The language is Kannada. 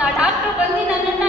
ಆ ಡಾಕ್ಟರ್ ಬಂದು ನನ್ನನ್ನು